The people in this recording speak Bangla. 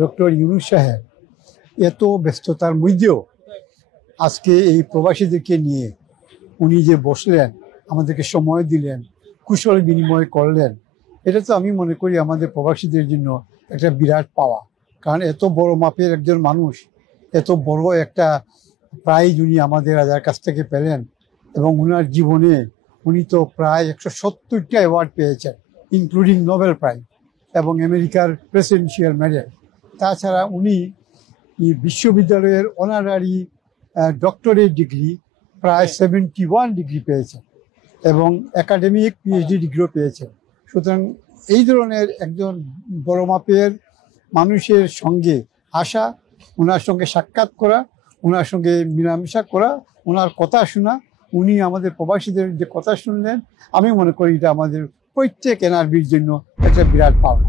ডক্টর ইউনূস সাহেব এত ব্যস্ততার মধ্যেও আজকে এই প্রবাসীদেরকে নিয়ে উনি যে বসলেন, আমাদেরকে সময় দিলেন, কুশল বিনিময় করলেন, এটা তো আমি মনে করি আমাদের প্রবাসীদের জন্য একটা বিরাট পাওয়া। কারণ এত বড় মাপের একজন মানুষ, এত বড় একটা প্রাইজ উনি আমাদের রাজার কাছ থেকে পেলেন, এবং ওনার জীবনে উনি তো প্রায় 170টা অ্যাওয়ার্ড পেয়েছেন, ইনক্লুডিং নোবেল প্রাইজ এবং আমেরিকার প্রেসিডেন্সিয়াল মেডেল। তাছাড়া উনি বিশ্ববিদ্যালয়ের অনারারি ডক্টরেট ডিগ্রি প্রায় 71 ডিগ্রি পেয়েছেন এবং একাডেমিক পিএইচডি ডিগ্রিও পেয়েছেন। সুতরাং এই ধরনের একজন বড় মাপের মানুষের সঙ্গে আসা, ওনার সঙ্গে সাক্ষাৎ করা, ওনার সঙ্গে মেলামেশা করা, ওনার কথা শোনা, উনি আমাদের প্রবাসীদের যে কথা শুনলেন, আমি মনে করি এটা আমাদের প্রত্যেক এনআরবির জন্য একটা বিরাট পাওনা।